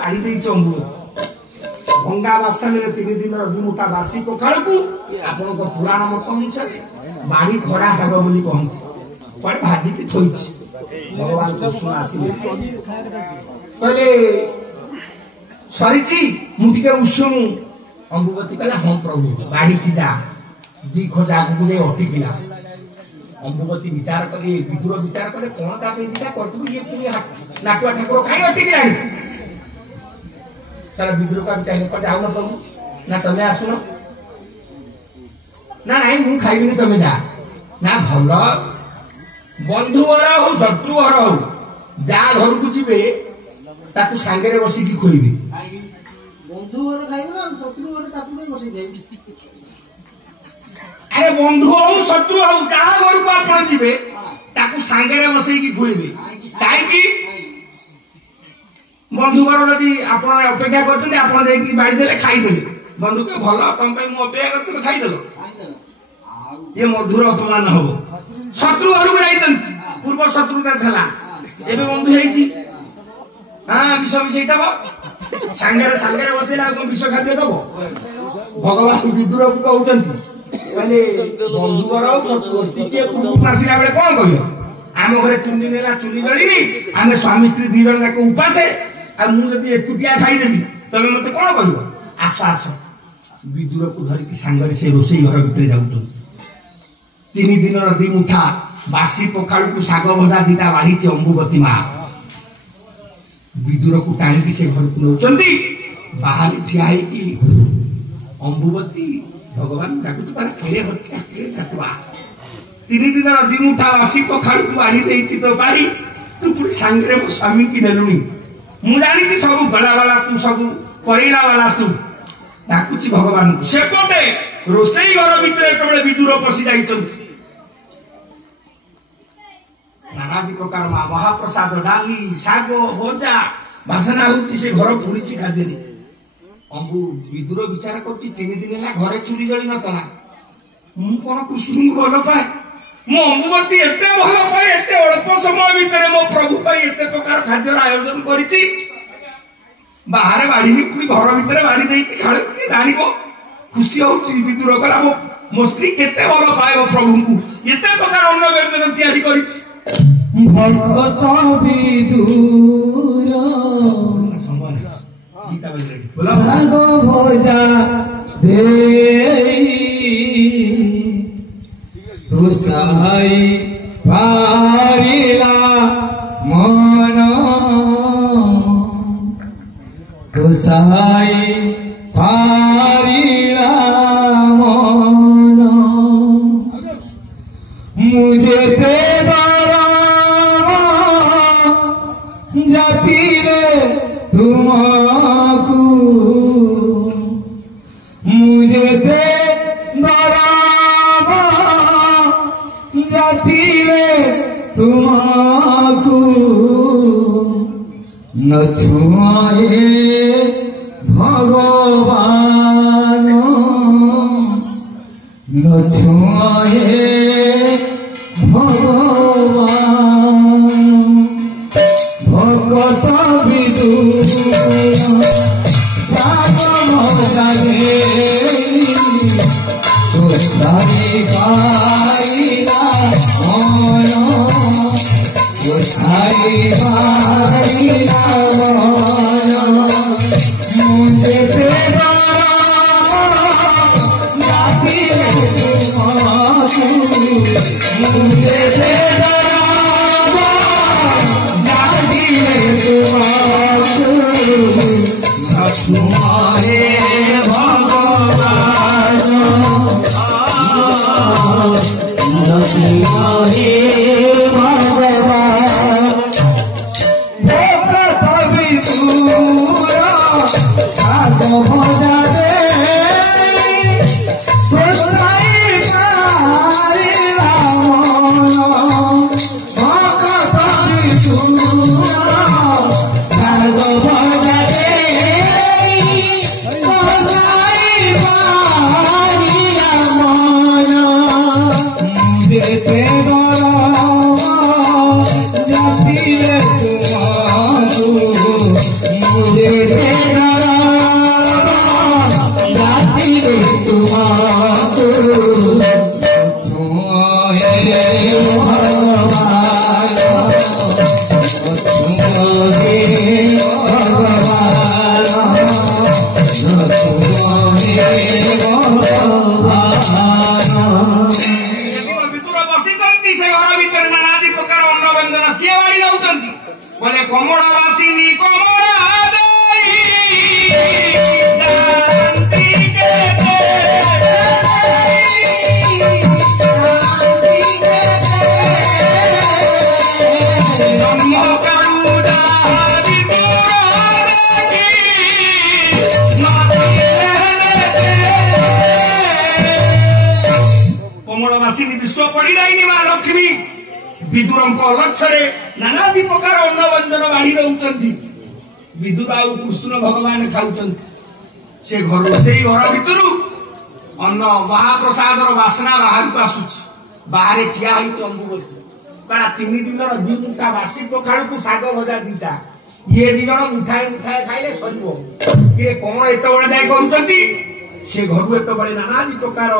चंबू भंगा बासन तीन दिन दुमुठा बासी पखाड़ को आपण पुराण मत अनुसार बाड़ी खड़ा हेब बोली कहते कड़े भाजिकी थोई भगवान कृष्ण आसिले कहले सरी मुझे उषुणु अंबुवती कहला हाँ प्रभु बाड़ी जा दी खोज आगे अटकिला अंबुवती विचार कले विदुर विचार कले कौन ता करतु ये पुणी नाटुआ ठाकुर कहीं अटकिला तार विद्रोह का चाहिए पर जाऊ ना प्रभु ना तमें आसुन ना नाई मु खाइबिनी तमें जा ना भल बंधु घर हो शत्रु घर हो जा घर को जीवे ताकू सांगे बसिकी खोइबे बंधु घर खाइबो ना शत्रु घर ताकू नहीं बसि जाई अरे बंधु हो शत्रु हो जा घर को आपण जीवे ताकू सांगे बसिकी खोइबे काई की बंधु घर यदि आप अपेक्षा करते बाड़ीदे खाईदे बंधु के भल तुम अपेक्षा करते खाईदेल ये मधुर अपमान हम शत्रु घर को पूर्व शत्रुता था एवं बंधु हाँ विष मिशे दब सांगे सांगे बसैला विष खाद्य दब भगवान विदुर को कहते बंधु घर शत्रु टे पूर्व आसला बेले कौन कह आम घर 3 दिन है चुली जलिनी आम स्वामी स्त्री 2 जन जाक उपासे मुझे एकुटिया खाईदेवी तमे मत कौन कह आस आस विदुर को धरिकी सांगे से रोसई घर भितर जाऊँ 3 दिन 2 मुठा बासी पखाड़ को शाग भजा दीटा बाढ़ी अंबुवती माँ विदुर को टाणी से घर को नौ बाहर ठिया अंबुवती भगवान डाकुत केड़े हटिया केड़े काटवा 3 दिन 2 मुठा बासी पखाड़ को बाढ़ी दे तो बाढ़ी तू पुणी सांगे मो स्वामी की नेलुणी मुझे सब गला वाला तू सब करेला वाला तू डाकुची भगवान को सेपटे रोसई घर भीतर विदुर पशि जा नाना प्रकार महाप्रसाद डाली शाग भजा बासना होती से घर फुड़ी खाद्य अंबु विदुर विचार कर 3 दिन है घरे चूरी जली नतला मु कौन कृष्ण को भल पाए मो अंबुवती एत भल पाए एत अल्प समय भितर मो प्रभु एत प्रकार खाद्यर आयोजन करी बाहर बाढ़ी पुणी घर भितर बाढ़ी दे जान खुशी हो विदुर कला मो स्त्री केते भल पाए मो प्रभु को एत प्रकार अन्न व्यंजन तैयारी कर भक्त विदुर साग भजा दे तू सहाय पारिला मन तू सहाय पारिला मन मुझे ते जाति रे तुमको मुझे ते जाति रे तुमको न छुआए भगवान न छुआए भगवान भक्त विदुर साग भजा दे तू सहाय पारिला मन तू सहाय पारिला मन मुझे तेरा जाति रे तुमको मुझे तेरा तुम्हारे भगवान तुम्हारे भगवान भक्त विदुर साग भजा दे तू सहाय पारिला मन भक्त विदुर साग भजा दे जाति रे तुमको मुझे बोले कमलवासिनी कमला कमलवासिनी विश्व पड़ी रही माँ लक्ष्मी विदुर लक्ष्य नानादी प्रकार अन्न व्यंजन बाढ़ी रोचंती विदुर आउ कृष्ण भगवान खाऊं से घर से घर भर अन्न महाप्रसाद बासना बाहर को आसुच बाहर ठिया अम्बुवती कड़ा 3 दिन दुटा बासी पखाड़ को शाग भजा दीटा ये दी जन मुठाए मुठाए खाइले सर किए कौन एत बड़े जाए करुँच से घर एत बड़े नानादी प्रकार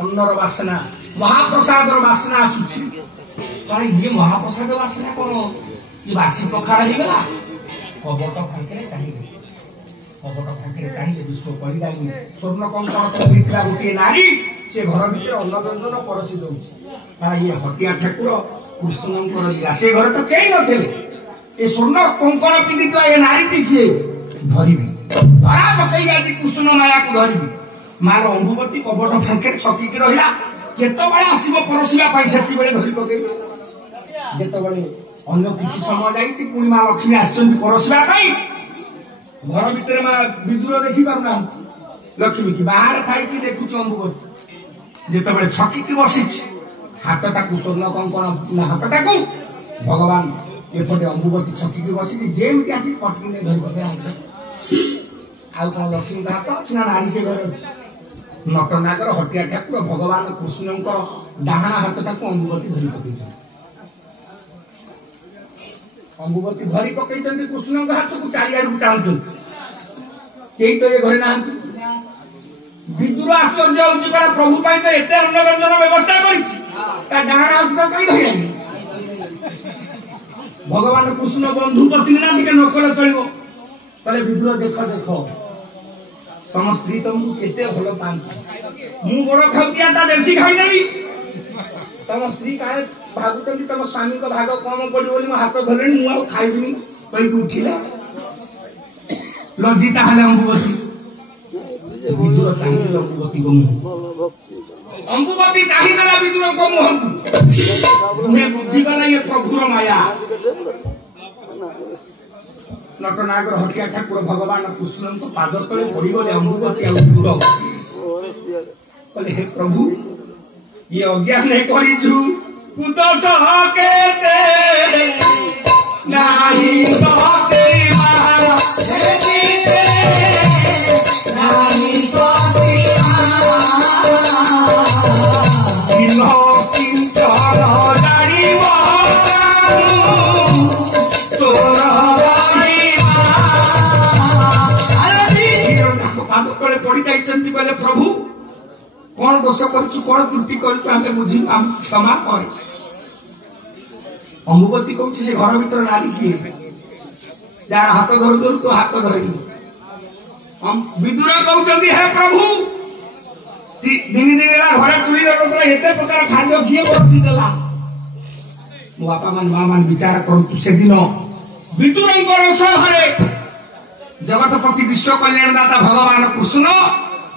अन्नर बासना महाप्रसाद बासना आसुची ये महाप्रसाद बासना कौन ये बासी पखाड़ होगा कबट फांके चाहिए विश्व पड़ा स्वर्ण कंकड़ा गोटे नारी से घर भर अन्न व्यंजन परसी दौर ये हटिया ठाकुर कृष्णकर लीला से घर तो कई नथे ये स्वर्ण कंकण पिंधि ये नारी किए धरवी धरा बसैबा कृष्ण माया को धरवी मार अम्बुवती कबट फांके छकिकी रहा केतबे आसब परसिया से धरी पकई जितेबाला अन्य किसी समय जाइए पुणी माँ लक्ष्मी आसपरसवा घर भितर माँ विदुर देखी पारना लक्ष्मी की बाहर थी देखु अम्बुवती जितेबाला छकिकी बसी हाथटा स्वर्ण कंकण हाथटा भगवान एपटे अम्बुवती छकिकी बसी जेमती आसी पटकी नहीं धरी पकड़े हाथ आउ कौन लक्ष्मी हाथ अच्छी ना नारी से घर अच्छी नटनागर हटिया ठाकुर भगवान कृष्ण डाहाण हाथटा अम्बुवती धरी पकई अम्बुवती धरी पकई कृष्ण हाथ को चारिआड़ को चाहूँ कई तो ये घरे ना विदुर आश्चर्य होती प्रभु पाई तो एत अन्न व्यंजन व्यवस्था कर डाहाण हाथ कई धरी भगवान कृष्ण बंधु पत्नी ना टे नकले चलो कहे विदुर देख देख तम स्त्री तुमको केते भल पाती मु बड़ खाऊटिया बेसी खाईनेबी तम स्त्री काहे भागुचंदी तम स्वामी को भाग कम पड़ो बोली मो हाथ धरे मु खाइबिनी कही उठिला लज्जिता हेले अम्बुवती विदुर चाहिए अम्बुवती को मुह अम्बुवती चाहिए विदुर को मुह तुम्हें बुझीगला ये प्रभुर माया नटनागर हटिया ठाकुर भगवान कृष्ण को पाद तले पड़गले अम्बुवती दूर कहले हे प्रभु ये अज्ञान करू कुदस केते नाही पाद तले पड़ जाइए कहले प्रभु कौन दोष करुचु कौन त्रुटि करुचु आम बुझी क्षमा कर अम्बुवती कहूँ से घर भर नारी किए जार हाथ धरू धरू तो हाथ धरी विदुर कहते हे प्रभु 3 दिन घरे तुली एत प्रकार खाद्य किए बरसी देला मो बापा मान माँ मान विचार करूँ से दिन विदुर घरे जगतपति विश्व कल्याणदाता भगवान कृष्ण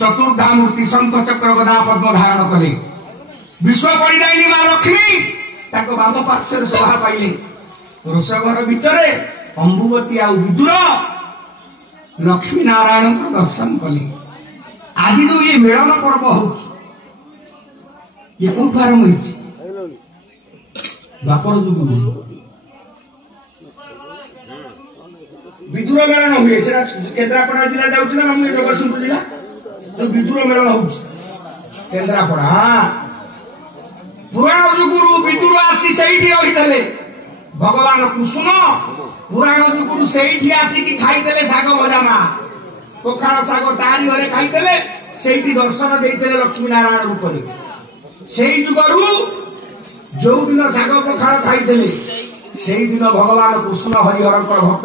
चतुर्धा मूर्ति शंख चक्र गदा पद्म धारण कले विश्व पड़ाई माँ लक्ष्मी बाम पार्श्व सभा पाइले रोषघर भितर अम्बुवती आ विदुर लक्ष्मी नारायण को दर्शन कले आज जो ये मेलन पर्व हो कौट आरंभ हो द्वापर जुग विदुर मेलन हुए केन्द्रापड़ा जिला जाऊँ जगतसिंहपुर जिला तो विदुर मेलन हो केन्द्रापड़ा हाँ पुराण जुगुरु विदुर आसी रही ଭଗବାନ କୁସୁମ ପୁରାଣ ଯୁଗରୁ ସେଇଠି ଆସିକି ଖାଇଦେଲେ ଶାଗ ଭଜା ମା ପଖାଳ ଶାଗ ତାରି ଘରେ ଖାଇଦେଲେ ସେଇଠି ଦର୍ଶନ ଦେଇଥିଲେ ଲକ୍ଷ୍ମୀ ନାରାୟଣ ରୂପରେ। ସେଇ ଯୁଗରୁ ଯୋଉ ଦିନ ଶାଗ ପଖାଳ ଖାଇଥିଲେ ସେଇଦିନ ଭଗବାନ କୃଷ୍ଣ ହରିହରଙ୍କର ଭକ୍ତ